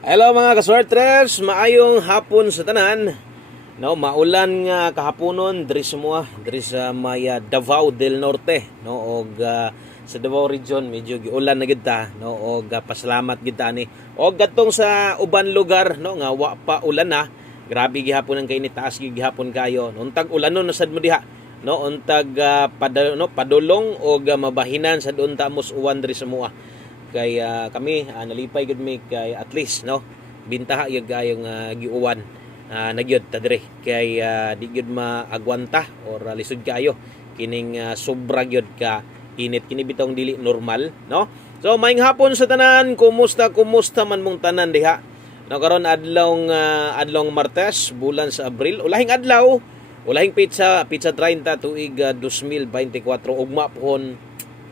Hello mga kaswertres, maayong hapon sa tanan. No, maulan nga kahaponon diri sa may Davao del Norte, no, og sa Davao region medyo giulan na gid ta, no, og pasalamat gid ta ni. Og gadtong sa uban lugar, no, nga wa pa ulan na. Grabe gihapon ang kainit, taas gihapon kayo. Untag ulanon na sad mo diha, no, untag padulong og mabahinan sa doon tamos uwan diri sa mua. Kay kami nalipay gud mi kay at least, no, bintaha yung giuwan nagyod ta dire kay di gyud maagwanta or lisod kayo kining sobra gyud ka init kini bitong dili normal, no. So maayong hapon sa tanan, kumusta man mong tanan diha, no, karon adlong Martes, bulan sa Abril, ulahing adlaw, ulahing pizza 30 tuig 2024 ugma pohon,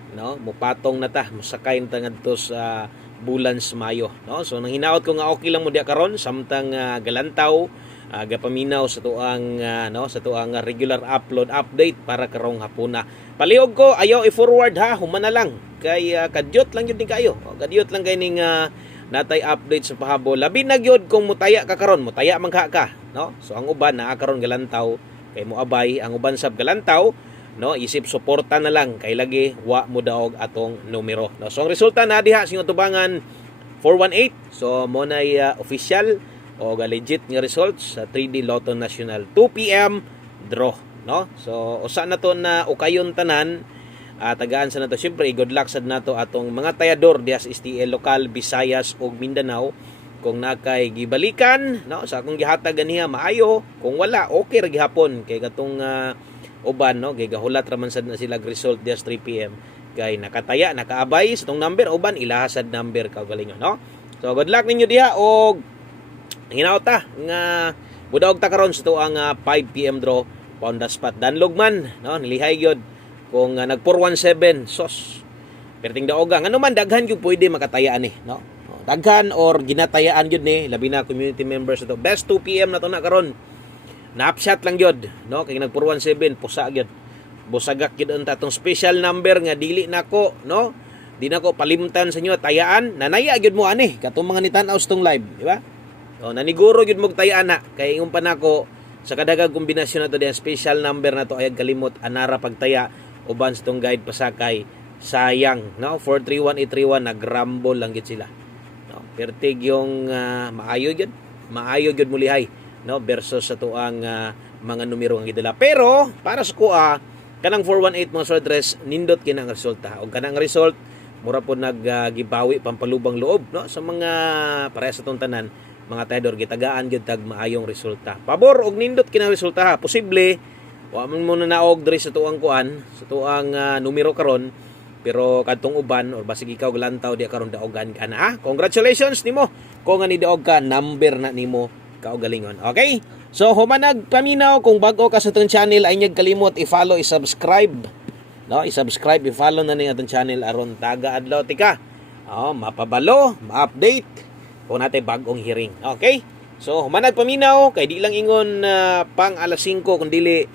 no, mupatong na ta, musakay na ta ngadto sa bulan sa Mayo, no. So nang hinaot ko nga okay lang mo diha karon samtang galantaw gapaminaw sa tuang sa tuang regular update para karong hapuna. Palihog ko ayaw i-forward ha, human na lang kay kadyot lang yun din kayo. Kadyot lang kay ning natay update sa pahabol. Labi na gyud kung mutaya ka karon, mutaya man ka, no. So ang uban naa karon galantaw kay moabay, ang uban sab galantaw, no, isip suporta na lang kay lagi wa mo daog atong numero, no. So ang resulta na diha sing tubangan 418. So mo na official o legit nga results sa 3D Lotto National 2 PM draw, no. So usa na to na ukayon tanan, tagaan sa nato syempre good luck sad nato atong mga tayador diha sa STL lokal Visayas ug Mindanao. Kung nakay gibalikan, no, sa akong gihatag ganiha maayo, kung wala okay ra gihapon kay katong uban, no, kay gahulat ra man sad na sila result diha sa 3 PM kay nakataya nakaabay sa tong number, uban ilahasad number kaugalingon, no. So good luck ninyo diha og hinaot ta nga budaog ta karon sa tuang 5 PM draw on the spot. Danlog man, no, nilihay gyud kung nag 417 sos perting daogang ano man daghan gyud pwede makatayaan ni, no. Daghan or ginatayaan gyud ni labi na community members to. Best 2 PM na to na karon. Na-upshot lang gyud, no, kay nag 417 pusa gyud. Busagak gyud ang tatong special number nga dili nako, no. Di nako palimtan sa inyo tayaan, nanaya gyud mo ani katong mga nitan-aw stong live, di ba? O naniguro gyud mo tayaan na kay ingon pa nako sa kadagang kombinasyon na to diyan special number na to ayag kalimot anara pagtaya uban sa tong guide pasakay sayang, no. 431831 nagrumble lang gyud sila, no. Pertig yung maayo gyud mulihay, no, versus sa tuang mga numero nga gidala. Pero para sa kuha kanang 418 mga sordres nindot kinang resulta og kanang result mura po naggibawi pampalubang loob, no, sa mga pareha sa tong tanan mga tayador gitagaan gyud tag maayong resulta. Pabor og nindot kinang resulta ha. Posible wa man mo na naog diri sa tuang kuan, sa tuang numero karon, pero kadtong uban or basig ikaw galantaw di karon daogan ka na ha. Congratulations nimo kung ani daog ka number na nimo kaugalingon. Okay? So humanag paminaw kung bag-o ka sa itong channel ay nyag kalimot i-follow, i-subscribe, no, i-subscribe, i-follow na ning atong channel aron taga adlaw tika mapabalo, ma-update kung natin bagong hearing. Okay? So humanag paminaw kay di lang ingon pang alas 5 kung dili,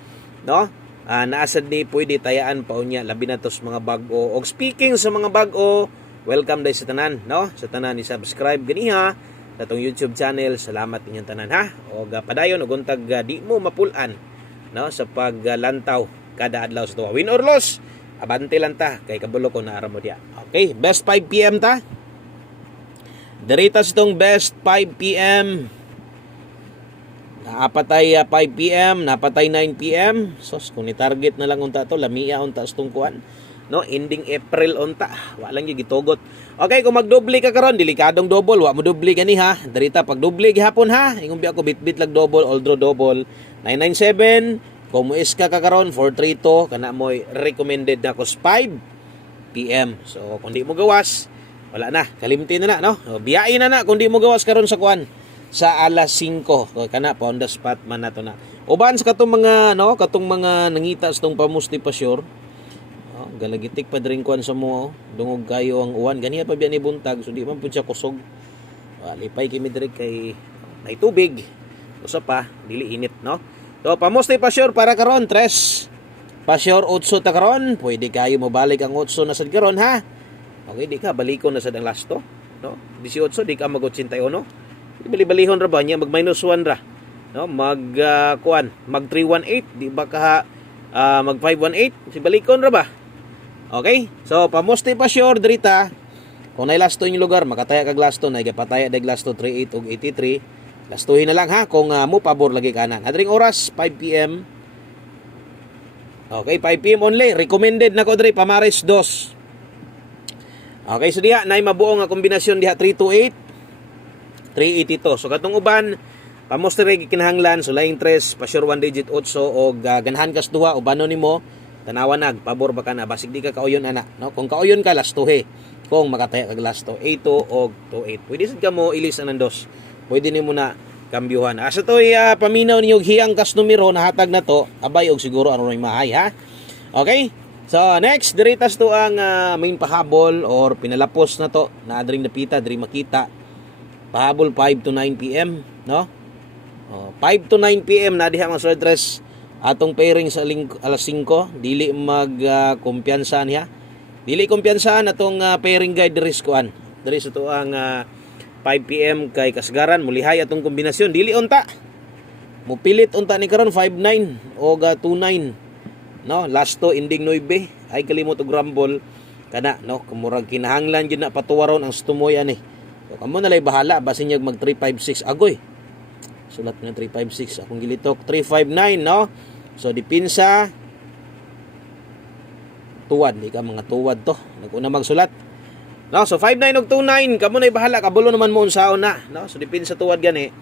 no, naasad ni pwede tayaan pa unya labi na tos mga bag-o. Og speaking sa mga bag-o, welcome day sa tanan, no, sa tanan ni subscribe ganiha sa tong YouTube channel. Salamat inyong tanan ha. Og padayon og untag di mo mapulan, no, sa paglantaw kada adlaw sa tuwa. Win or loss, abante lang ta kay kabulo ko na ara mo diya. Okay, best 5 PM ta. Diritas itong best 5 PM. Napatay 5 PM, napatay 9 PM. Sos kung ni-target na lang unta to, lamia unta stong kuan, no, ending April unta. Wa lang gyud gitugot. Okay, kung magdoble ka karon, delikadong double, wa mo doble gani ha. Dirita pag doble gihapon ha. Ingon bi ako bit-bit lag double, all draw double. 997, kung mo iska ka karon 432 kana mo recommended na ko 5 PM. So kung di mo gawas, wala na, kalimti na no. Biyain na kung di mo gawas karon sa kuan sa alas 5 kana pa on the spot man nato na. Uban sa katong mga, no, katong mga nangita sa tong pamusti pa sure. Galagitik pa dring kuan sa mo, dungog kayo ang uwan ganiya pa biya ni buntag, so di man pud siya kusog. Lipay kimi diri kay may tubig. Usa pa dili init, no. So pamusti pa sure para karon 3 pa sure 8 ta karon, pwede kayo mo balik ang 8 na sad karon ha. Okay, di ka balikon na sad ang last to. no? 18 di ka mag 81. Bali-balihon ra ba niya mag -1 ra, no? Mag 318 di ba ka mag 518 si balikon ra ba? Okay? So pamoste pa sure drita. Kung nay lasto yung lugar, makataya kag lasto na pataya dag lasto 38 ug 83. Lastuhin na lang ha kung mo pabor lagi kanan. Adring oras 5 PM. Okay, 5 PM only. Recommended na ko diri Pamares 2. Okay, so diha nay mabuo nga kombinasyon diha 328 382. So katong uban pamoste ra kinahanglan so laing 3 pa sure 1 digit 8 og ganahan kas duha ubanon nimo tanawan nag pabor ba kana basig di ka kauyon ana, no? Kung kauyon ka lastuhe. Kung makataya kag lasto 82 og 28. Pwede sad ka mo ilis ang dos. Pwede nimo na kambyuhan. Asa toy paminaw ninyo hiyang kas numero nahatag na to, abay og siguro ano ray mahay ha. Okay? So next diritas to ang main pahabol or pinalapos na to na adring napita diri makita. Pahabol 5 to 9 PM, no? 5 to 9 PM na diha mga soldiers atong pairing sa alas 5 dili mag kumpiyansa niya. Dili kumpiyansahan atong pairing guide diri skuan. Diri sa tuang 5 PM kay kasgaran mulihay atong kombinasyon dili unta. Mupilit unta ni karon 59 o 29. No, lasto ending 9 ay kalimot og rumble kana no kumurag kinahanglan gyud na patuwaron ang stumoy ani. So kamo na lay bahala basin niya mag 356 agoy. Sulat nga 356 akong gilitok 359 no. So dipinsa tuwad, di ka mga tuwad to. Naguna magsulat. No, so 59 ug 29, kamo nay bahala kabulo naman mo unsaon na, no? So dipin sa tuwad gani.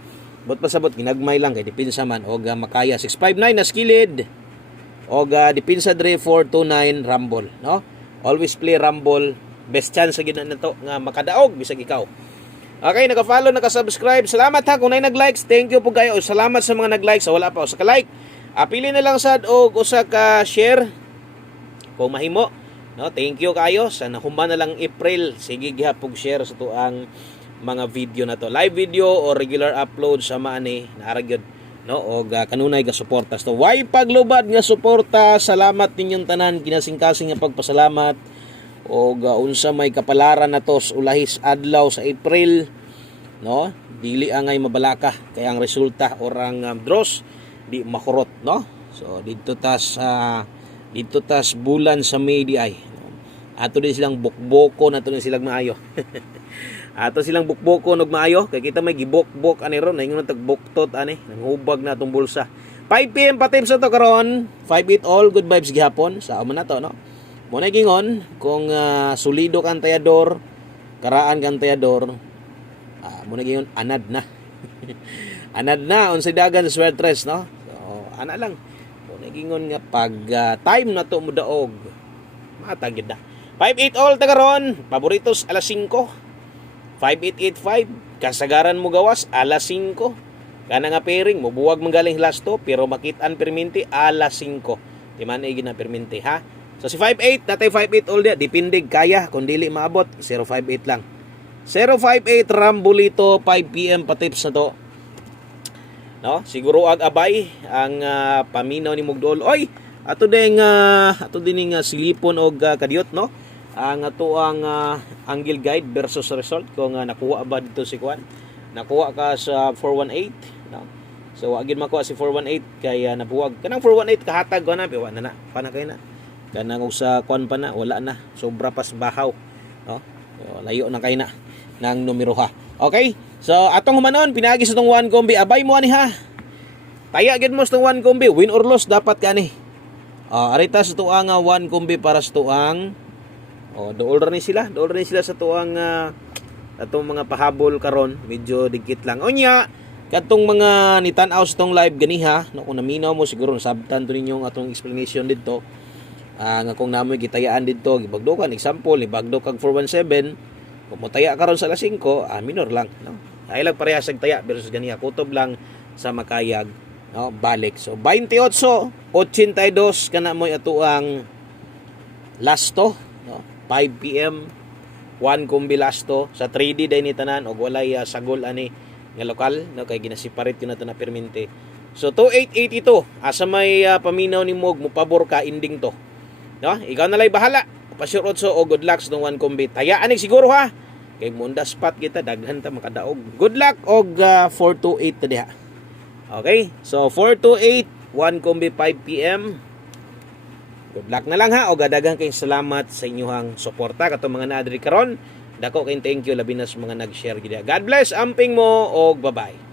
Bot pasabot ginagmay lang kay dipin sa man og makaya 659 na skilled. Og dipin sa dre 429 rumble, no? Always play rumble. Best chance sa gid na to nga makadaog bisag ikaw. Okay, naka-follow, naka-subscribe. Salamat ha kung nay nag-likes. Thank you po kayo. Salamat sa mga nag-like. Sa wala pa o sa ka-like. Pili na lang sad og usa ka share. Kung mahimo, no, thank you kayo sa nahuman na lang April. Sige gihapog share sa tuang mga video na to. Live video o regular upload sa maani naara gyud, no, og kanunay ga suporta. So why paglubad nga suporta. Salamat ninyong tanan kinasing-kasing nga pagpasalamat. Og unsa may kapalaran na to ulahis adlaw sa April, no? Dili angay mabalaka kay ang resulta or ang draws di makurot, no? So dito tas bulan sa May di ay. Ato din silang bukboko na to silang maayo. Ato silang bukboko og maayo kay kita may gibok-bok ani ron ingon tagbuktot ani nanghubag na tong bulsa. 5 PM pa tips to karon. 5-8 all good vibes gihapon sa amo na to, no. Mo na gingon kung solido kang tayador, karaan kang tayador, mo na gingon anad na. Anad na unsay dagan sa swertres, no. So ana lang. Nagingon nga pag time na to mudaog matagid na 5-8 all tagaron paboritos alas 5 5885 kasagaran mo gawas alas 5 kana nga pairing mo buwag manggaling lasto pero makit-an perminti alas 5 di man ay gina perminti ha. So si 58 natay 58 all dia dipindig kaya kung dili maabot 058 lang 058 Rambulito 5 PM pa tips na to. No, siguro ag abay ang paminaw ni Mugdol. Oy, ato din silipon og kadiot, no? Ang ato ang angle guide versus result kung nakuha ba dito si Kwan. Nakuha ka sa 418, no? So agin makuha si 418 kay nabuwag. Kanang 418 kahatag ko na biwa na pana kay na. Kanang sa Kwan pa na wala na. Sobra pas bahaw, no? So, layo na kay na nang numero ha. Okay? So atong humanon pinagi sa tong 1 combi abay mo ani ha. Taya gid mo sa tong 1 combi win or loss dapat kani. Arita sa tuang 1 combi para sa tuang dool ni sila sa tuang atong mga pahabol karon medyo dikit lang. Unya katong mga nitan-aw sa tong live ganiha no kung naminaw mo siguro sabtan to ninyong atong explanation didto. Nga kung namoy gitayaan didto gibagdokan example ibagdo kag 417 kung motaya karon sa alas 5 minor lang, no. Ay lang parehas sa taya versus ganiya kutob lang sa makayag, no, balik. So 28 82 kana mo ato ang lasto, no, 5 PM 1 kumbi lasto sa 3D day ni tanan og walay sagol ani nga lokal, no, kay ginasiparate ko na to na permente. So 2882 asa may paminaw ni Mog mo pabor ka ending to, no, ikaw na lay bahala. Pa-sure 8 o good luck sa 1 kumbi. Tayaan siguro ha. Kay munda spot kita daghan ta makadaog. Good luck og 428 ta diha. Okay? So 428 1 kombi 5 PM. Good luck na lang ha, o gadagang kayong salamat sa inyong suporta katong mga naadri karon. Dako kayong thank you labi na sa mga nag-share gid. God bless, amping mo og bye-bye.